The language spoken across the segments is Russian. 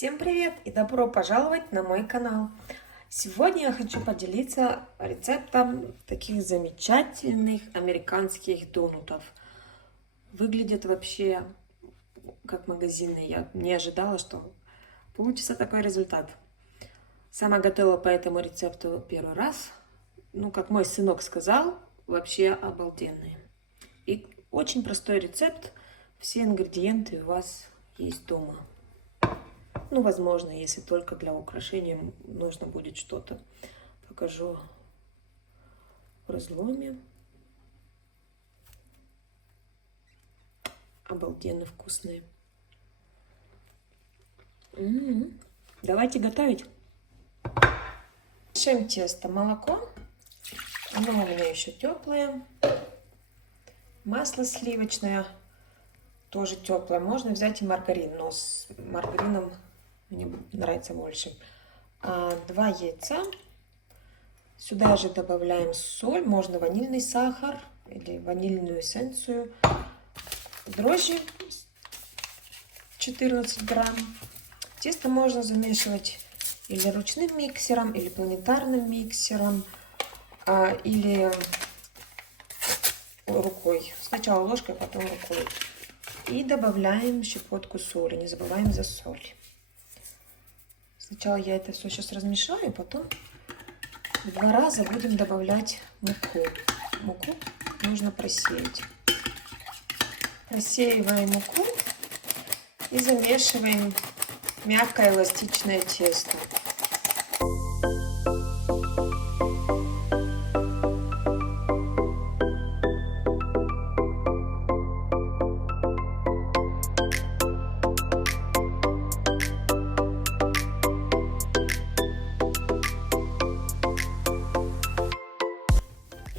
Всем привет и добро пожаловать на мой канал! Сегодня я хочу поделиться рецептом таких замечательных американских донутов. Выглядят вообще как магазинные. Я не ожидала, что получится такой результат. Сама готовила по этому рецепту первый раз. Ну, как мой сынок сказал, вообще обалденные. И очень простой рецепт. Все ингредиенты у вас есть дома. Ну, возможно, если только для украшения нужно будет что-то. Покажу в разломе. Обалденно вкусные. Давайте готовить. Мешаем тесто, молоко. Оно у меня еще теплое. Масло сливочное тоже теплое. Можно взять и маргарин, но с маргарином мне нравится больше. 2 яйца. Сюда же добавляем соль, можно ванильный сахар или ванильную эссенцию. Дрожжи 14 грамм. Тесто можно замешивать или ручным миксером, или планетарным миксером, или рукой. Сначала ложкой, потом рукой. И добавляем щепотку соли. Не забываем за соль. Сначала я это все сейчас размешаю, потом 2 раза будем добавлять муку. Муку нужно просеять. Просеиваем муку и замешиваем мягкое эластичное тесто.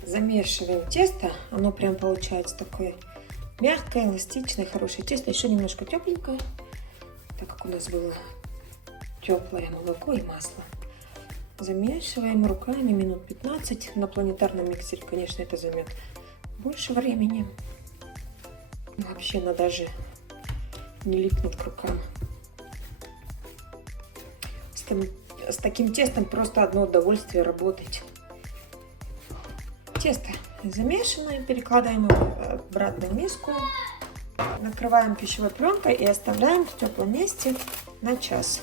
Замешиваем тесто, оно прям получается такое мягкое, эластичное, хорошее тесто, еще немножко тепленькое, так как у нас было теплое молоко и масло. Замешиваем руками минут 15, на планетарном миксере, конечно, это займет больше времени. Вообще она даже не липнет к рукам. С таким тестом просто одно удовольствие работать. Тесто замешанное, перекладываем его обратно в миску, накрываем пищевой пленкой и оставляем в теплом месте на час.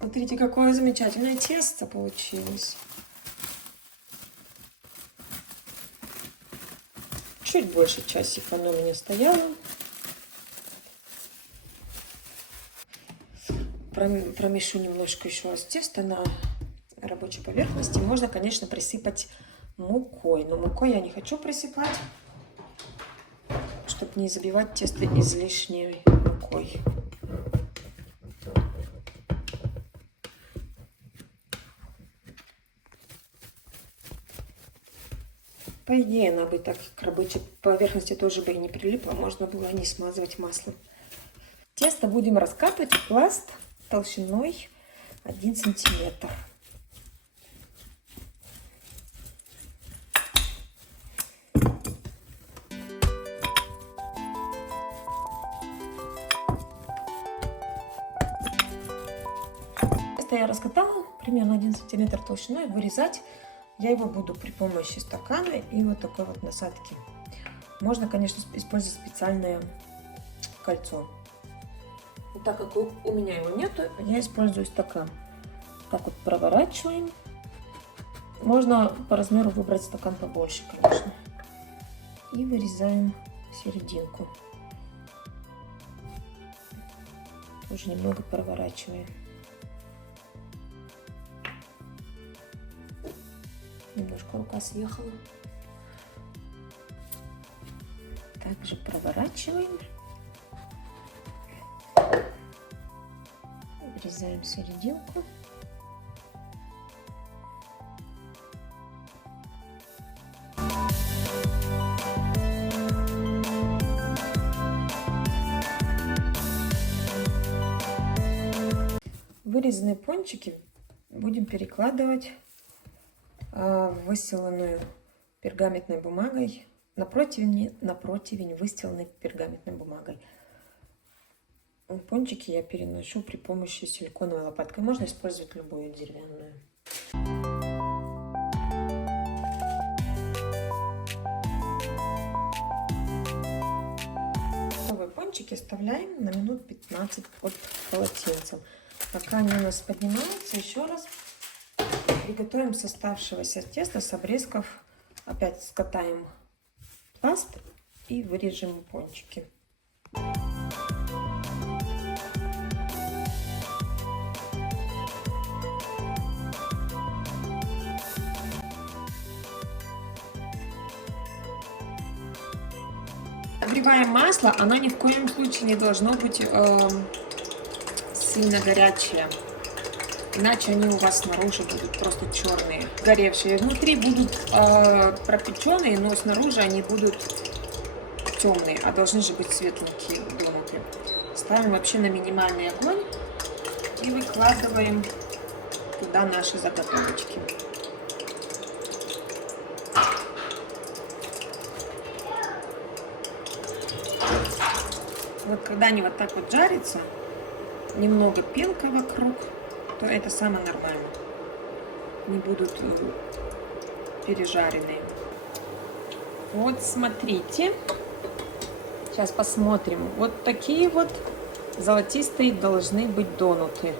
Смотрите, какое замечательное тесто получилось. Чуть больше часика оно у меня стояло. Промешу немножко еще раз тесто на рабочей поверхности. Можно, конечно, присыпать мукой, но мукой я не хочу присыпать, чтобы не забивать тесто излишней мукой. По идее, она бы так к рабочей поверхности тоже бы и не прилипла, можно было не смазывать маслом. Тесто будем раскатывать в пласт толщиной 1 сантиметр. Я раскатала примерно 1 сантиметр толщиной. Вырезать я его буду при помощи стакана и вот такой вот насадки. Можно, конечно, использовать специальное кольцо. Но так как у меня его нету, я использую стакан. Так вот проворачиваем. Можно по размеру выбрать стакан побольше, конечно. И вырезаем серединку. Тоже немного проворачиваем. Немножко рука съехала. Также проворачиваем. Вырезаем серединку. Вырезанные пончики будем перекладывать выстиранную пергаментной бумагой на противень выстиранной пергаментной бумагой. пончики я переношу при помощи силиконовой лопатки. Можно использовать любую деревянную. Новые пончики оставляем на минут 15 под полотенцем. Пока они у нас поднимаются, еще раз приготовим с оставшегося теста, с обрезков. Опять скатаем пласт и вырежем пончики. Нагреваем масло, оно ни в коем случае не должно быть сильно горячее. Иначе они у вас снаружи будут просто черные, горевшие. Внутри будут пропеченные, но снаружи они будут темные, а должны же быть светленькие донуты. Ставим вообще на минимальный огонь и выкладываем туда наши заготовочки. Вот когда они вот так вот жарятся, немного пенка вокруг, то это самое нормально. Не будут пережаренные. Вот смотрите. Сейчас посмотрим. Вот такие вот золотистые должны быть донуты.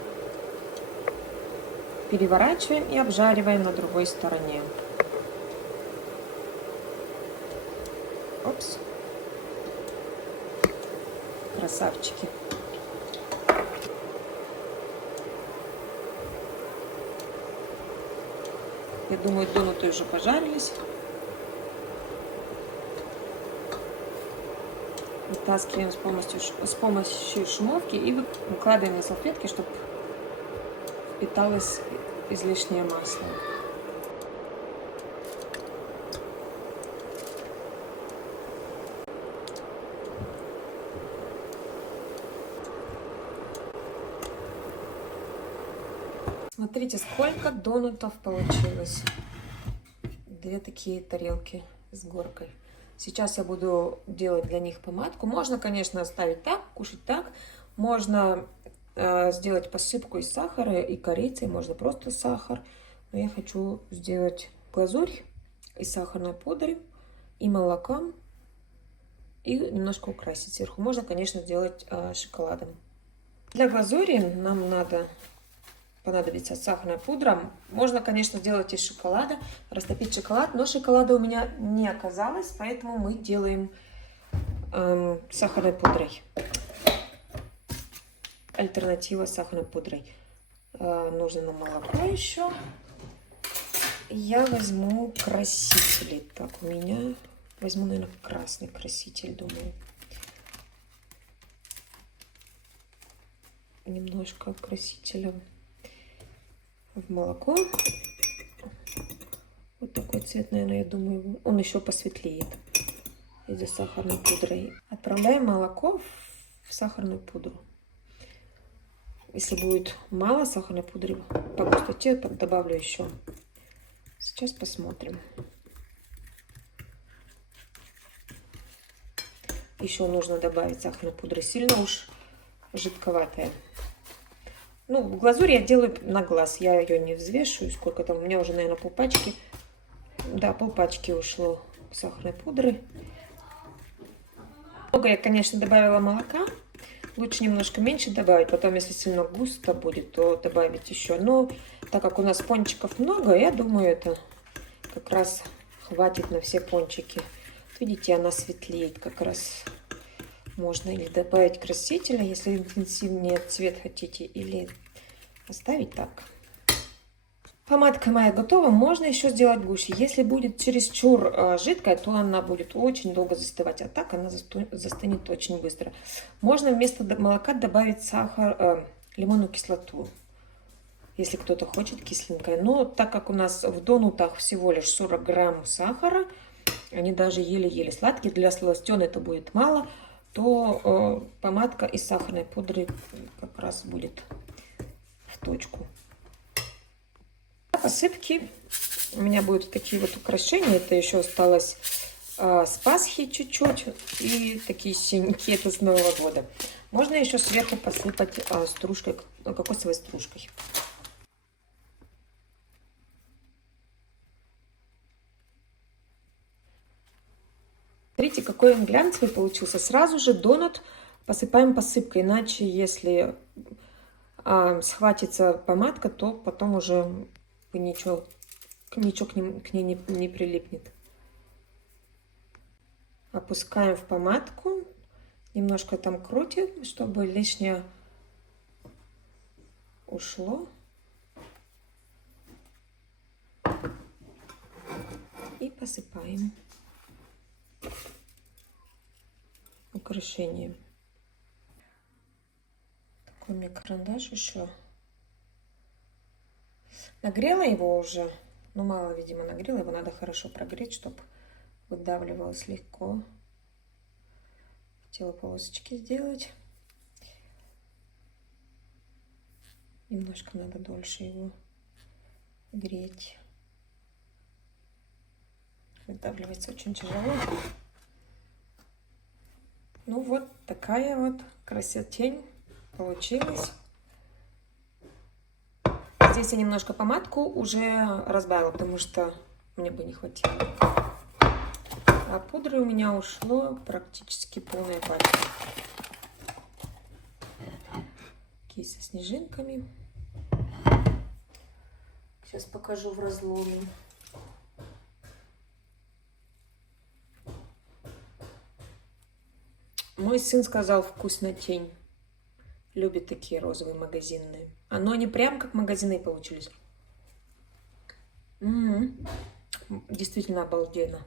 Переворачиваем и обжариваем на другой стороне. Опс. Красавчики. Я думаю, донуты уже пожарились. Вытаскиваем с помощью шумовки и выкладываем на салфетки, чтобы впиталось излишнее масло. Смотрите, сколько донутов получилось. Две такие тарелки с горкой. Сейчас я буду делать для них помадку. Можно, конечно, оставить так, кушать так. Можно сделать посыпку из сахара и корицы. Можно просто сахар. Но я хочу сделать глазурь из сахарной пудры и молоком. И немножко украсить сверху. Можно, конечно, сделать шоколадом. Для глазури нам понадобится сахарная пудра. Можно, конечно, сделать из шоколада, растопить шоколад, но шоколада у меня не оказалось, поэтому мы делаем сахарной пудрой. Альтернатива сахарной пудрой. Нужно нам молоко еще. Я возьму красители. Так, у меня возьму, наверное, красный краситель, думаю. Немножко красителя в молоко. Вот такой цвет, наверное, я думаю, он еще посветлеет из-за сахарной пудры. Отправляем молоко в сахарную пудру. Если будет мало сахарной пудры по густоте, добавлю еще. Сейчас посмотрим. Еще нужно добавить сахарной пудры. Сильно уж жидковатая. Ну, глазурь я делаю на глаз. Я ее не взвешиваю. Сколько там? У меня уже, наверное, полпачки. Да, полпачки ушло сахарной пудры. Много я, конечно, добавила молока. Лучше немножко меньше добавить. Потом, если сильно густо будет, то добавить еще. Но так как у нас пончиков много, я думаю, это как раз хватит на все пончики. Видите, она светлеет как раз. Можно или добавить красителя, если интенсивнее цвет хотите, или оставить так. Помадка моя готова. Можно еще сделать гуще. Если будет чересчур жидкая, то она будет очень долго застывать. А так она застынет очень быстро. Можно вместо молока добавить сахар, лимонную кислоту. Если кто-то хочет кисленькое. Но так как у нас в донутах всего лишь 40 грамм сахара, они даже еле-еле сладкие. Для сластен это будет мало. То помадка из сахарной пудры как раз будет в точку. Посыпки у меня будут такие вот украшения. Это еще осталось с Пасхи чуть-чуть. И такие синенькие, это с Нового года. Можно еще сверху посыпать стружкой, кокосовой стружкой. Смотрите, какой он глянцевый получился. Сразу же донат посыпаем посыпкой, иначе если схватится помадка, то потом уже ничего к ней не прилипнет. Опускаем в помадку, немножко там крутим, чтобы лишнее ушло. И посыпаем украшением. Такой у меня карандаш еще. Нагрела его уже, ну мало, видимо, нагрела, его надо хорошо прогреть, чтобы выдавливалось легко. Хотела полосочки сделать. Немножко надо дольше его греть. Выдавливается очень тяжело. Ну вот такая вот красотень получилась. Здесь я немножко помадку уже разбавила, потому что мне бы не хватило. А пудры у меня ушло практически полная пачка. Такие со снежинками. Сейчас покажу в разломе. Мой сын сказал, вкусная тень. Любит такие розовые магазинные. Но они прям как магазинные получились. Действительно обалденно.